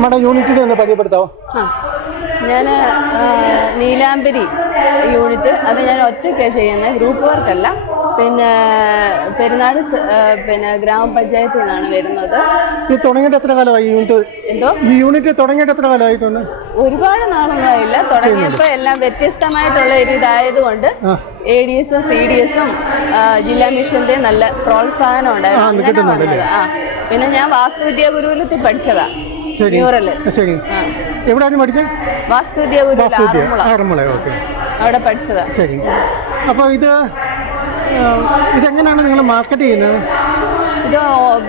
നമ്മുടെ യൂണിറ്റിനെ ഒന്ന് പരിചയപ്പെടുത്താവോ? ഞാൻ നീലാംബരി യൂണിറ്റ്. അത് ഞാൻ ഒറ്റയ്ക്കാണ് ചെയ്യുന്നത് ഗ്രൂപ്പ് വർക്കല്ല. പിന്നെ പെരുന്നാട് പിന്നെ ഗ്രാമപഞ്ചായത്തിൽ നിന്നാണ് വരുന്നത്. ഈ തുടങ്ങിയിട്ട് എത്ര കാലമായി യൂണിറ്റ്? എന്തോ? ഈ യൂണിറ്റ് തുടങ്ങിയിട്ട് എത്ര കാലമായിട്ടുണ്ട്? ഒരുപാട് നാളൊന്നും ആയില്ല തുടങ്ങിയപ്പോൾ എല്ലാം വ്യത്യസ്തമായിട്ടുള്ള ഒരു ഇതായതുകൊണ്ട്. എ ഡി എസും സി ഡി എസും ജില്ലാ മിഷന്റെ നല്ല പ്രോത്സാഹനം ഉണ്ടായിരുന്നു. പിന്നെ ഞാൻ വാസ്തുവിദ്യാ ഗുരുകുലത്തിൽ പഠിച്ചതാ. ശരി. ന്യൂറൽ ശരി. എവിടെയാണ് പഠിച്ചത്? വാസ്തുവിദ്യാ ഗുരുകുല വാസ്തുവിദ്യ. ആറന്മുള. ആറന്മുള ഓക്കെ. അവിടെ പഠിച്ചതാ. ശരി. അപ്പോൾ ഇത് ഇതെങ്ങനെയാണ് നിങ്ങൾ മാർക്കറ്റ് ചെയ്യുന്നത്? ഇത്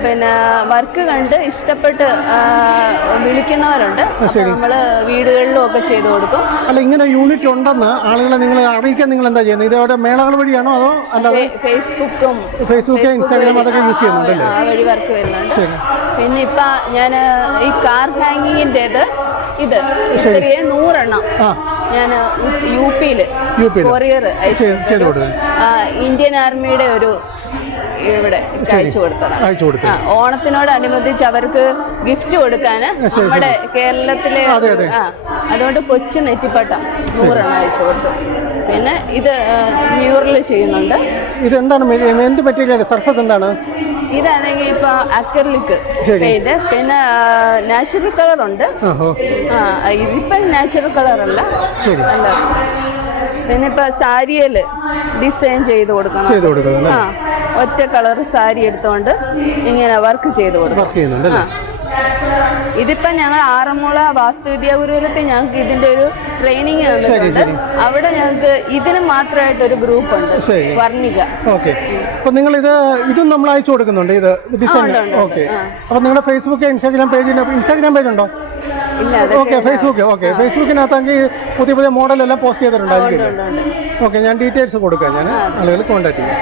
പിന്നെ വർക്ക് കണ്ട് ഇഷ്ടപ്പെട്ട് വിളിക്കുന്നവരുണ്ട്. നമ്മൾ വീടുകളിലും ഒക്കെ ചെയ്തു കൊടുക്കും. അല്ല ഇങ്ങനെ യൂണിറ്റ് ഉണ്ടെന്ന് ആളുകളെ നിങ്ങൾ അറിയിക്കാൻ നിങ്ങൾ എന്താ ചെയ്യുന്നത് ഇതോടെ മേളകൾ വഴിയാണോ അതോ അല്ലാതെ ഫേസ്ബുക്കും ഫേസ്ബുക്ക് ഇൻസ്റ്റാഗ്രാം അതൊക്കെ യൂസ് ചെയ്യുന്നുണ്ടല്ലേ? ആ വഴി വർക്ക് വരുന്നുണ്ട്. പിന്നെ ഇപ്പൊ ഞാൻ ഈ കാർ ഹാങ്ങിങ്ങിന്റെത് ഇത്. ചെറിയ നൂറെണ്ണം ഞാൻ യു പിയിൽ കൊറിയർ ഇന്ത്യൻ ആർമിയുടെ ഒരു ഇവിടെ അയച്ചു കൊടുത്തത്. ഓണത്തിനോടനുബന്ധിച്ച് അവർക്ക് ഗിഫ്റ്റ് കൊടുക്കാൻ നമ്മുടെ കേരളത്തിലെ അതുകൊണ്ട് കൊച്ചു നെറ്റിപ്പട്ടം നൂറെണ്ണം അയച്ചു കൊടുത്തു. പിന്നെ ഇത് മ്യൂറൽ ചെയ്യുന്നുണ്ട്. ഇത് എന്താണ് എന്ത് മെറ്റീരിയൽ സർഫസ് എന്താണ്? ഇതാണെങ്കിൽ ഇപ്പൊ അക്രലിക്. പെയിന്റ്. പിന്നെ നാച്ചുറൽ കളർ ഉണ്ട് ഇതിപ്പോ നാച്ചുറൽ കളർ അല്ല പിന്നെ ഇപ്പൊ സാരിയിൽ ഡിസൈൻ ചെയ്ത് കൊടുക്കണം. ആ ഒറ്റ കളർ സാരി എടുത്തുകൊണ്ട് ഇങ്ങനെ വർക്ക് ചെയ്ത് കൊടുക്കും. ഇതിപ്പോ ഞങ്ങൾ ആറന്മുള വാസ്തുവിദ്യാ ഗുരുകുലത്തിൽ ഞങ്ങൾക്ക് ഇതിന്റെ ഒരു ട്രെയിനിങ് തന്നിട്ടുണ്ട് അവിടെ ഞങ്ങൾക്ക് ഇതിന് മാത്രമായിട്ട് ഒരു ഗ്രൂപ്പ് ഉണ്ട് വർണിക. വർണിക ഓക്കെ. അപ്പൊ നിങ്ങൾ ഇത് ഇതും നമ്മൾ അയച്ചു കൊടുക്കുന്നുണ്ട് ഇത് ഡിസൈൻ ഓക്കെ. അപ്പൊ നിങ്ങളുടെ ഫേസ്ബുക്ക് ഇൻസ്റ്റാഗ്രാം പേജിന് ഇൻസ്റ്റാഗ്രാം പേജ് ഉണ്ടോ? Okay Facebook okay. ഫേസ്ബുക്കിനകത്താണെങ്കിൽ പുതിയ പുതിയ മോഡലെല്ലാം പോസ്റ്റ് ചെയ്തിട്ടുണ്ടായിരിക്കും ഓക്കെ ഞാൻ ഡീറ്റെയിൽസ് കൊടുക്കാം ഞാൻ. ആളുകൾ കോൺടാക്ട് ചെയ്യാം.